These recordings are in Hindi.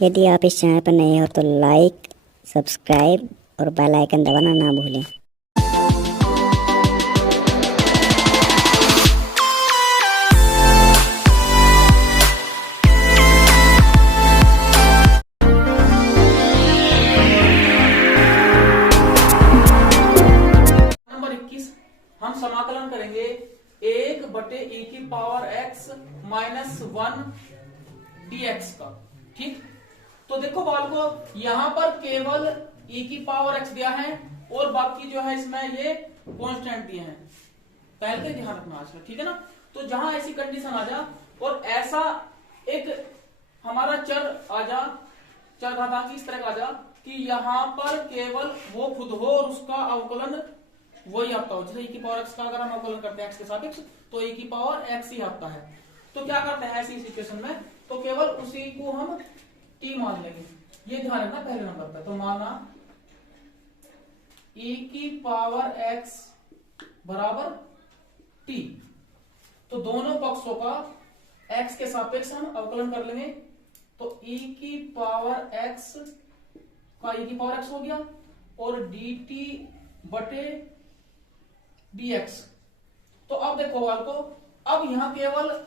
यदि आप इस चैनल पर नए हो तो लाइक, सब्सक्राइब और बेल आइकन दबाना ना भूलें। नंबर 21 हम समाकलन करेंगे 1/e⁻x -1 dx का। ठीक, तो देखो बालको, यहां पर केवल e⁻x दिया है और बाकी जो है इसमें ये कांस्टेंट दिए हैं। पहले तो ध्यान रखना आज का, ठीक है ना। तो जहां ऐसी कंडीशन आ जा और ऐसा एक हमारा चर आ जा, चर घातांक इस तरह का आ जा कि यहां पर केवल वो खुद हो और उसका अवकलन वही आता हो। जैसे e⁻x का अगर हम अवकलन करते हैं x के सापेक्ष तो e⁻x ही आता है। तो क्या करते हैं ऐसी सिचुएशन में, तो केवल उसी को हम t मान लेंगे। ये ध्यान रखना पहले नंबर पर। तो माना e⁻x बराबर t, तो दोनों पक्षों का x के सापेक्ष हम अवकलन कर लेंगे। तो e⁻x का e⁻x हो गया और dt बटे dx। तो अब देखो बालको, अब यहां केवल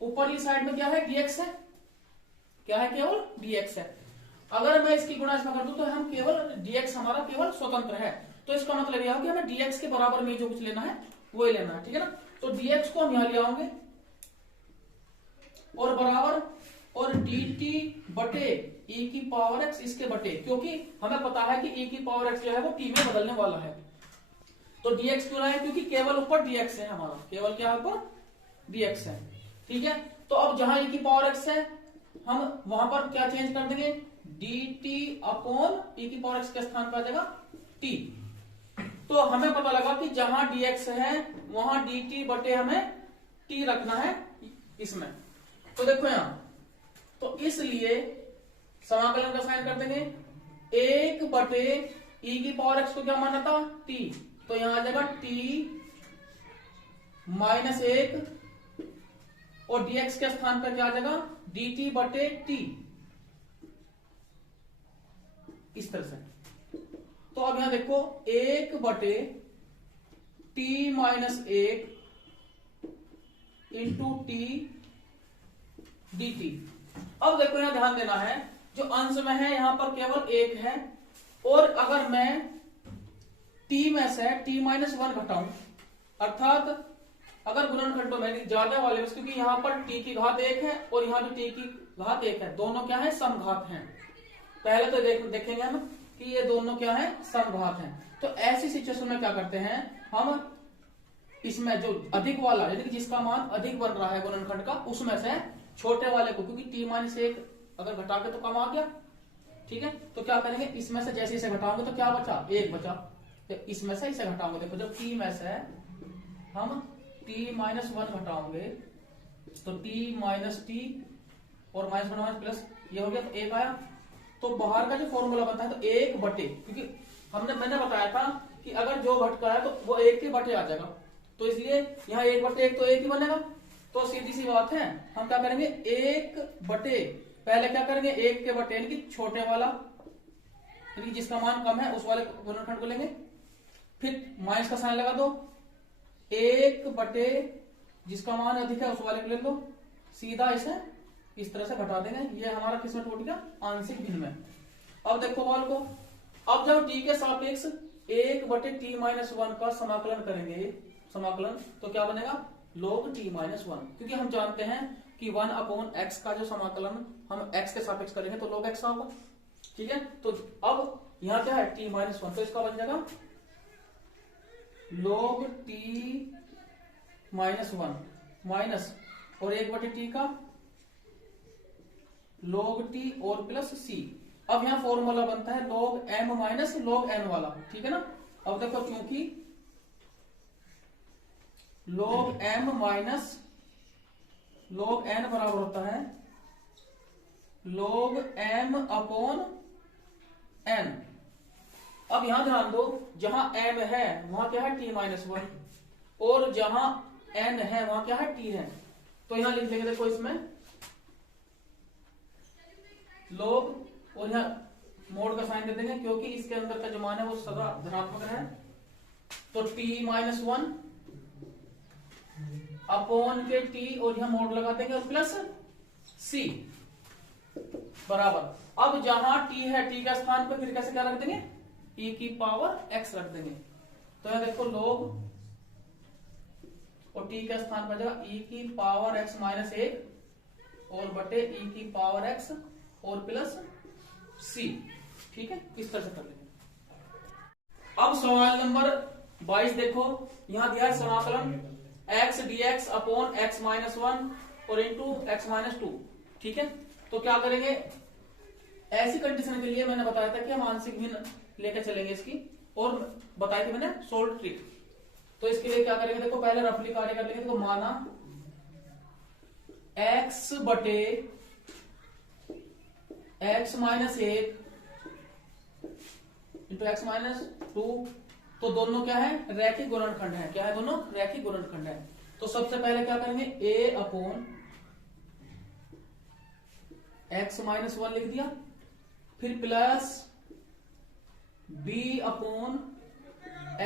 ऊपरली साइड में क्या है, dx है। क्या है, केवल dx है। अगर मैं इसकी गुणा इसमें कर दूं तो हम केवल dx हमारा केवल स्वतंत्र है। तो इसका मतलब यह हो कि हमें dx के बराबर में जो कुछ लेना है वही लेना है, ठीक है ना। तो dx को हम यहां ले आओगे और बराबर और dt बटे e⁻x इसके बटे, क्योंकि हमें पता है कि e⁻x जो है वो t में बदलने वाला है। तो dx क्यों रहा है, क्योंकि केवल ऊपर dx है हमारा, केवल क्या है ऊपर dx है, ठीक है। तो अब जहां e⁻x है हम वहां पर क्या चेंज कर देंगे, dt अपॉन e⁻x के स्थान पर आ जाएगा t। तो हमें पता लगा कि जहां dx है वहां dt बटे हमें t रखना है इसमें। तो देखो यहां, तो इसलिए समाकलन का साइन कर देंगे 1/e⁻x को क्या माना था, t। तो यहां आ जाएगा t -1 और dx के स्थान पर क्या आ जाएगा, dt बटे t, इस तरह से। तो अब यहां देखो 1/t -1 इंटू t dt। अब देखो यहां ध्यान देना है, जो अंश में है यहां पर केवल 1 है, और अगर मैं t में से t -1 घटाऊं, अर्थात अगर गुणनखंडों में ज्यादा वाले में, क्योंकि यहां पर t की घात 1 है और यहां भी t की घात 1 है, दोनों क्या है, समघात हैं। पहले तो देखेंगे हम कि ये दोनों क्या है, समघात हैं। तो ऐसी सिचुएशन में क्या करते हैं हम, इसमें जो अधिक वाला यानी कि जिसका मान अधिक बन रहा है गुणनखंड का, उसमें से छोटे वाले को, क्योंकि t -1 अगर घटा के तो कम आ गया, ठीक है। तो क्या करेंगे, इसमें से जैसे इसे घटाओगे तो क्या बचा, 1 बचा। तो इसमें से इसे घटाओगे, देखो जब t में से हम t -1 घटाओगे तो t -t और -1 प्लस ये हो गया, तो 1 आया। तो बाहर का जो फॉर्मूला बनता है तो 1 बटे, क्योंकि मैंने बताया था कि अगर जो घटका है तो वो 1 के बटे आ जाएगा, तो इसलिए यहाँ 1 बटे 1 तो 1 ही बनेगा। तो सीधी सी बात है, हम क्या करेंगे 1 बटे, पहले क्या करेंगे 1 के बटे यानी कि छोटे वाला, यानी जिसका मान कम है उस वाले गुणनखंड को लेंगे, फिर माइनस का साइन लगा दो, 1 बटे जिसका मान अधिक है उस वाले को ले लो, सीधा इसे इस तरह से घटा देंगे। ये हमारा किसमें टूट गया, आंशिक भिन्न में। अब देखो बाल को, अब जब t के सापेक्ष 1/t -1 का समाकलन करेंगे, समाकलन तो क्या बनेगा, log t -1, क्योंकि हम जानते हैं कि 1/x का जो समाकलन हम x के सापेक्ष करेंगे तो log x होगा, ठीक है। तो अब यहां क्या है, t -1, तो इसका बन जाएगा log t -1 माइनस और 1/t का log t और प्लस c। अब यहां फॉर्मूला बनता है log m minus log n वाला, ठीक है ना। अब देखो, क्योंकि log m minus log n बराबर होता है log m अपॉन n। अब यहां ध्यान दो, जहां m है वहां क्या है, t -1, और जहां n है वहां क्या है, t है। तो यहां लिख देंगे, देखो इसमें लोग और यहाँ मोड का साइन दे देंगे क्योंकि इसके अंदर का जो मान है वो सदा धनात्मक है। तो t-1 अपॉन के t और यहाँ मोड लगा देंगे और प्लस c बराबर। अब जहां t है, t का स्थान पर फिर कैसे क्या रख देंगे, e की पावर x रख देंगे। तो यहां देखो लोग और t का स्थान पर जाएगा e की पावर x माइनस 1 और बटे e की पावर x और प्लस c। ठीक है, इस तरह से कर लेंगे। अब सवाल नंबर 22 देखो, यहां दिया है समाकलन x dx upon x minus 1 और इंटू x माइनस 2। ठीक है, तो क्या करेंगे, ऐसी कंडीशन के लिए मैंने बताया था कि हम आंशिक भिन्न लेकर चलेंगे इसकी, और बताई थी मैंने सोल्व ट्रिक। तो इसके लिए क्या करेंगे, देखो पहले रफली कार्य कर लेंगे। देखो माना x बटे x minus 1 into x minus 2, तो दोनों क्या है, रैखिक गुणनखंड है। क्या है, दोनों रैखिक गुणनखंड है। तो सबसे पहले क्या करेंगे, a अपॉन x माइनस 1 लिख दिया, फिर plus b upon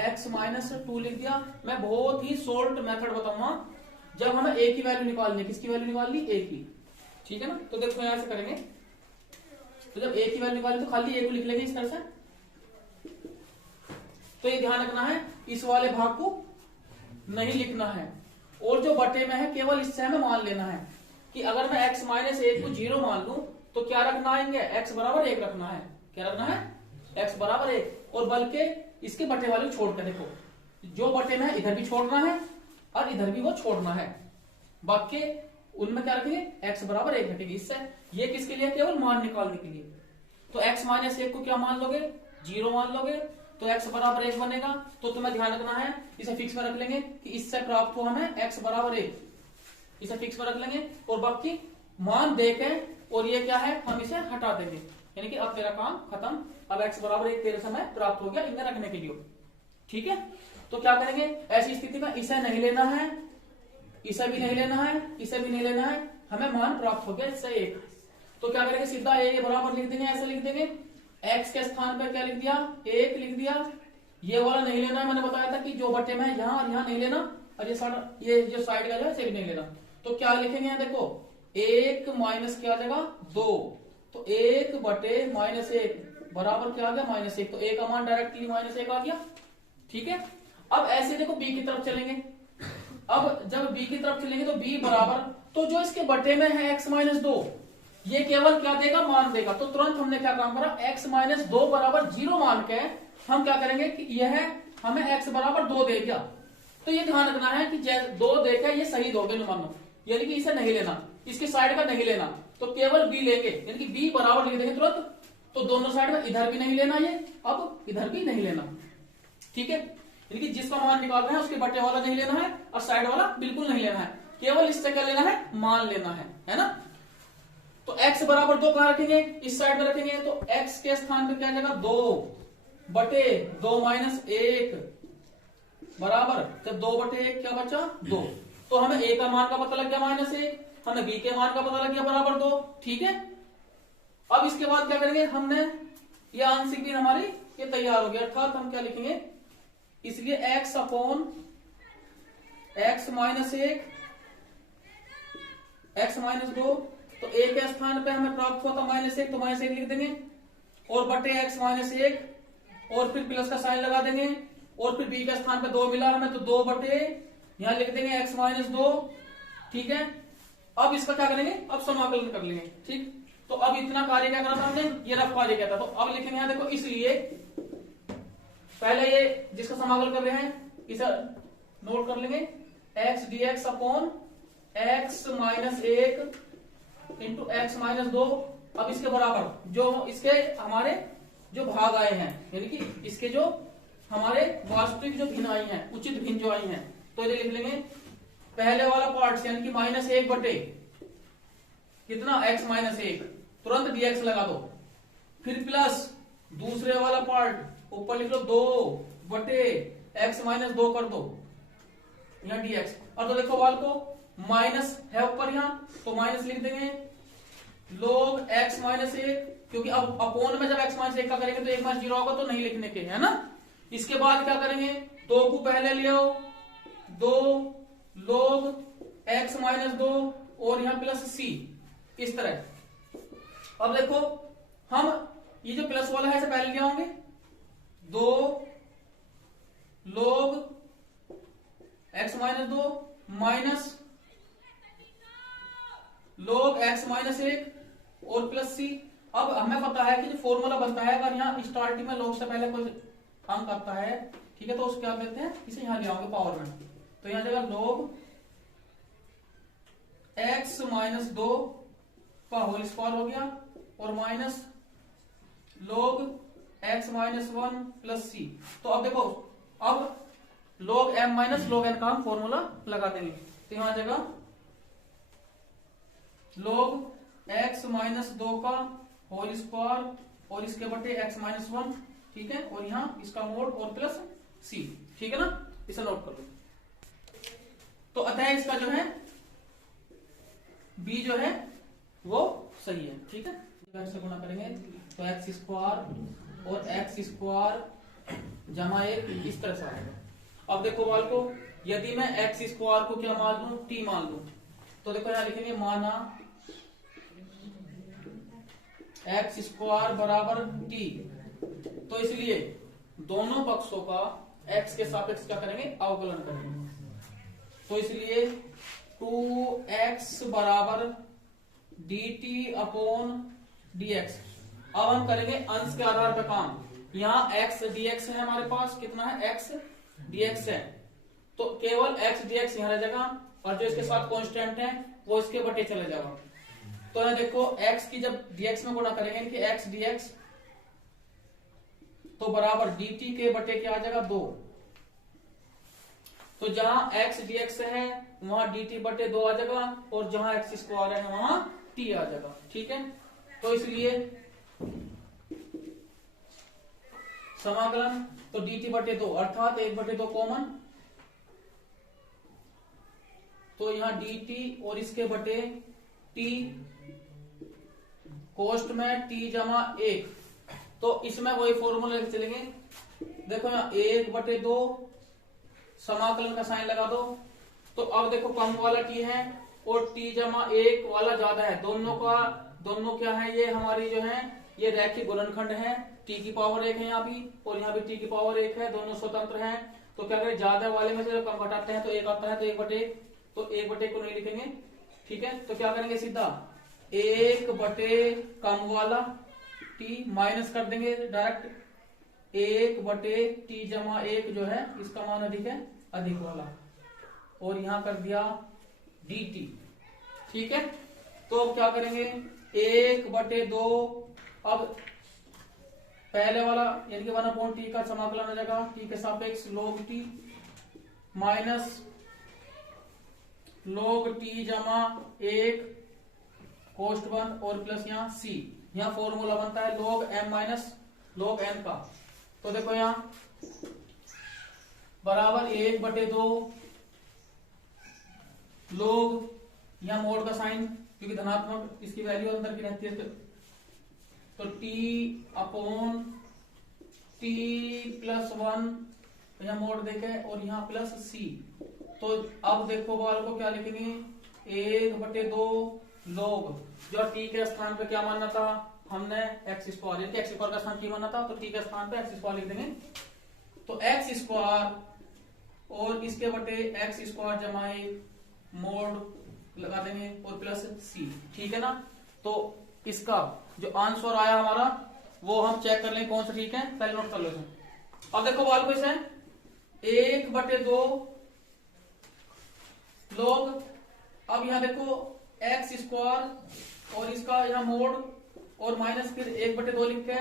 x minus 2 लिख दिया। मैं बहुत ही शॉर्ट मेथड बताऊंगा जब हमें a की वैल्यू निकालनी है। किसकी वैल्यू निकालनी, a की। ठीक है ना, तो देखो यहां से करेंगे। तो जब a की वैल्यू निकाली तो खाली a को लिख लेंगे इस तरह से। तो ये ध्यान रखना है, इस वाले भाग को नहीं लिखना है, और जो बटे में है केवल इससे हमें मान लेना है कि अगर मैं x माइनस 1 को 0 मान लूं तो क्या रखना आएंगे, x बराबर 1 रखना है। क्या रखना है, x बराबर 1, और बल्कि इसके बटे वाले छोड़ कर, देखो जो बटे में है इधर भी छोड़ना है और इधर भी वो छोड़ना है, बाकी उनमें क्या रखेंगे, x बराबर 1 रखेंगे। इससे ये किसके लिए, केवल मान निकालने के लिए। तो x माइनस 1 को क्या मान लोगे, 0 मान लोगे, तो x बराबर 1 बनेगा। तो तुम्हें ध्यान रखना है, इसे फिक्स में रख लेंगे कि इससे प्राप्त हो हमें x बराबर 1, इसे फिक्स में रख लेंगे, और बाकी मान देके और ये क्या है, हम इसे हटा देंगे। यानी कि अब तेरा काम खत्म, अब x बराबर 1 तेरे समय प्राप्त हो गया इन्हें रखने के लिए। ठीक है, तो क्या करेंगे, ऐसी स्थिति में इसे नहीं लेना है, इसे भी नहीं लेना है, इसे भी नहीं लेना है, हमें मान प्राप्त हो गया इससे 1। तो क्या करेंगे, सीधा a बराबर लिख देंगे, ऐसे लिख देंगे। x के स्थान पर क्या लिख दिया, 1 लिख दिया। ये वाला नहीं लेना है, मैंने बताया था कि जो बटे में है यहां और यहां नहीं लेना, और ये जो साइड का है इसे भी नहीं लेना। तो क्या लिखेंगे यहाँ देखो, 1 माइनस क्या आ जाएगा, 2, तो 1 बटे माइनस 1 बराबर क्या आ गया, माइनस 1। तो a का मान डायरेक्टली माइनस 1 आ गया। ठीक है, अब ऐसे देखो b की तरफ चलेंगे। अब जब b की तरफ चलेंगे तो b बराबर, तो जो इसके बटे में है x माइनस 2, ये केवल क्या देगा, मान देगा। तो तुरंत हमने क्या काम करा, x माइनस 2 बराबर 0 मान के हम क्या करेंगे कि यह हमें x बराबर 2 दे दिया। तो ये ध्यान रखना है कि 2 देकर ये सही दोगे न मानो, यानी कि इसे नहीं लेना, इसके साइड का नहीं लेना, तो केवल b लेंगे, यानी कि b बराबर लिख देंगे तुरंत। तो दोनों साइड में इधर भी नहीं लेना, ये अब इधर भी नहीं लेना। ठीक है, यानी कि जिसका मान निकाल रहे हैं उसके बटे वाला नहीं लेना है और साइड वाला बिल्कुल नहीं लेना है, केवल इससे क्या लेना है, मान लेना है ना। तो x बराबर 2 कहां रखेंगे, इस साइड में रखेंगे। तो x के स्थान पे क्या जाएगा, 2 बटे 2 माइनस 1 बराबर, जब 2 बटे 1 क्या बचा, 2। तो हमें a का मान का पता लग गया माइनस 1, हमें b के मान का पता लग गया बराबर 2। ठीक है, अब इसके बाद क्या करेंगे, हमने ये आंशिक भी हमारी ये तैयार हो गया, अर्थात हम क्या लिखेंगे, इसलिए x upon x minus 1 x minus 2, तो a के स्थान पे हमें प्राप्त हुआ था माइनस 1, तो माइनस 1 लिख देंगे, और बटे x माइनस 1 और फिर प्लस का साइन लगा देंगे, और फिर b के स्थान पे 2 मिला हमें, तो 2 बटे यहां लिख देंगे x माइनस 2। ठीक है, अब इसका क्या करेंगे, अब समाकलन कर लेंगे। ठीक, तो अब इतना कार्य क्या करा था हमने, ये रफ कार्य किया था। तो अब लिखेंगे यहां देखो, इसलिए पहले ये जिसका समाकलन कर रहे हैं इसे नोट कर लेंगे, x dx upon x minus 1 into x minus 2। अब इसके बराबर जो इसके हमारे जो भाग आए हैं, यानी कि इसके जो हमारे वास्तविक जो भिन्न आई हैं, उचित भिन्न जो आई हैं, तो ये लिख लेंगे पहले वाला पार्ट यानी कि माइनस 1 बटे कितना, x माइनस 1, तुरंत dx लगा दो, फिर प्लस दूसरे वाला पार्ट ऊपर लिख लो 2 बटे x माइनस 2 कर दो यहाँ dx। और तो देखो वाल को माइनस है ऊपर यहाँ, तो माइनस लिख देंगे, log x माइनस एक, क्योंकि अब अपोन में जब x माइनस एक का करेंगे तो 1 माइनस 0 होगा तो नहीं लिखने के, है ना। इसके बाद क्या करेंगे, 2 को पहले ले आओ, 2 log x माइनस 2 और यहां प्लस c, इस तरह। अब देखो हम ये जो प्लस वाला है इसे पहले ले आओगे, 2 log x minus 2 minus log x minus 1 और प्लस c। अब हमें पता है कि जो फॉर्मूला बनता है, अगर यहाँ स्टार्टिंग में log से पहले कोई अंक आता है, ठीक है, तो उसको क्या कहते हैं, इसे यहां ले आओगे पावर में, तो यहां जगह log x माइनस 2 का होल स्क्वायर हो गया और minus log x minus 1 plus c। तो अब देखो, अब log m minus log n का हम फॉर्मूला लगा देंगे, तो यहां जगह log x माइनस 2 का होल स्क्वायर और इसके बटे x माइनस 1, ठीक है, और यहां इसका मोड और प्लस c, ठीक है ना, इसे नोट कर लो। तो अतः इसका जो है b जो है वो सही है, ठीक है। से गुणा करेंगे तो x स्क्वायर और x स्क्वायर जमा 1 इस तरह से आएगा। अब देखो बाल को, यदि मैं x स्क्वायर को क्या मान लूं, t मान लूं, तो देखो यहां लिखेंगे माना x स्क्वायर बराबर t, तो इसलिए दोनों पक्षों का x के सापेक्ष क्या करेंगे, अवकलन करेंगे। तो इसलिए 2x बराबर dt अपॉन dx। अब हम करेंगे अंश के आधार पर काम। यहाँ x dx है हमारे पास, कितना है, x dx है, तो केवल x dx यहाँ रह जाएगा और जो इसके साथ कांस्टेंट है वो इसके बटे चले जाएगा। तो यहाँ देखो x की जब dx में गुणा करेंगे कि x dx, तो बराबर dt के बटे क्या आ जाएगा 2। तो जहां x dx है वहां dt बटे 2 आ जाएगा और जहां x स्क्वायर है वहां t आ जाएगा, ठीक है। तो इसलिए समाकलन तो dt बटे 2 अर्थात 1 बटे 2 कॉमन, तो यहां dt और इसके बटे t, कोष्ट में t जमा 1, तो इसमें वही फॉर्मूला लेके चलेंगे। देखो यहाँ 1 बटे 2 समाकलन का साइन लगा दो, तो अब देखो कम वाला t है और t जमा 1 वाला ज्यादा है, दोनों क्या है, ये हमारी जो है ये रैखिक गुणनखंड है, t की पावर 1 है यहाँ भी और यहाँ भी t की पावर 1 है, दोनों स्वतंत्र हैं। तो क्या करें, ज्यादा वाले में से जब कम घटाते हैं तो 1 आता है, तो 1 बटे को नहीं लिखेंगे, ठीक है। तो क्या करेंगे, सीधा 1 बटे कम वाला t माइनस कर देंगे डायरेक्ट 1 बटे t जमा 1 जो है इसका मान अधिक है, अधिक वाला, और यहां कर दिया dt, ठीक है। तो अब क्या करेंगे, 1 बटे 2, अब पहले वाला यानी कि 1/t का समाकलन हो जाएगा t के सापेक्ष log t minus log t जमा 1 कोष्ट बंद और प्लस यहाँ c। यहाँ फॉर्मूला बनता है log m minus log n का। तो देखो यहाँ बराबर 1 बटे 2 log, यहाँ मोड का साइन क्योंकि धनात्मक इसकी वैल्यू अंदर की रहती है, तो t अपॉन t प्लस 1 यहाँ मोड देखे और यहाँ प्लस c। तो अब देखो बाल को क्या लिखेंगे, 1 बटे 2 log, जो t के स्थान पे क्या मानना था हमने, x स्क्वायर, यानी x स्क्वायर का स्थान t मानना था, तो t के स्थान पे x स्क्वायर लिख देंगे। तो x स्क्वायर और इसके बटे x स्क्वायर जमा 1 मोड लगा देंगे और प्लस c, ठीक है ना। तो इसका जो आंसर आया हमारा वो हम चेक कर लें कौन सा ठीक है, पहले नोट कर लो। अब देखो बाल को इसे 1 बटे 2 log, अब यहां देखो x स्क्वायर और इसका यहां मोड और माइनस फिर 1 बटे 2 लिख के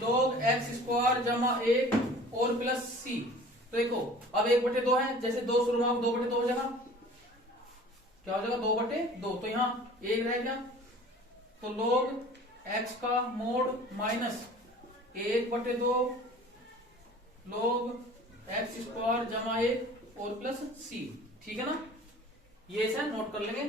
log x स्क्वायर जमा 1 और प्लस c। तो देखो अब 1 बटे 2 है, जैसे 2 शुरू में 2 बटे 2 हो जाएगा, क्या हो जाएगा 2 बटे 2, तो यहाँ 1 रह गया, तो log x का मोड माइनस 1 बटे 2 log x स्क्वायर जमा 1 और प्लस c, ठीक है ना। ये इसे नोट कर लेंगे।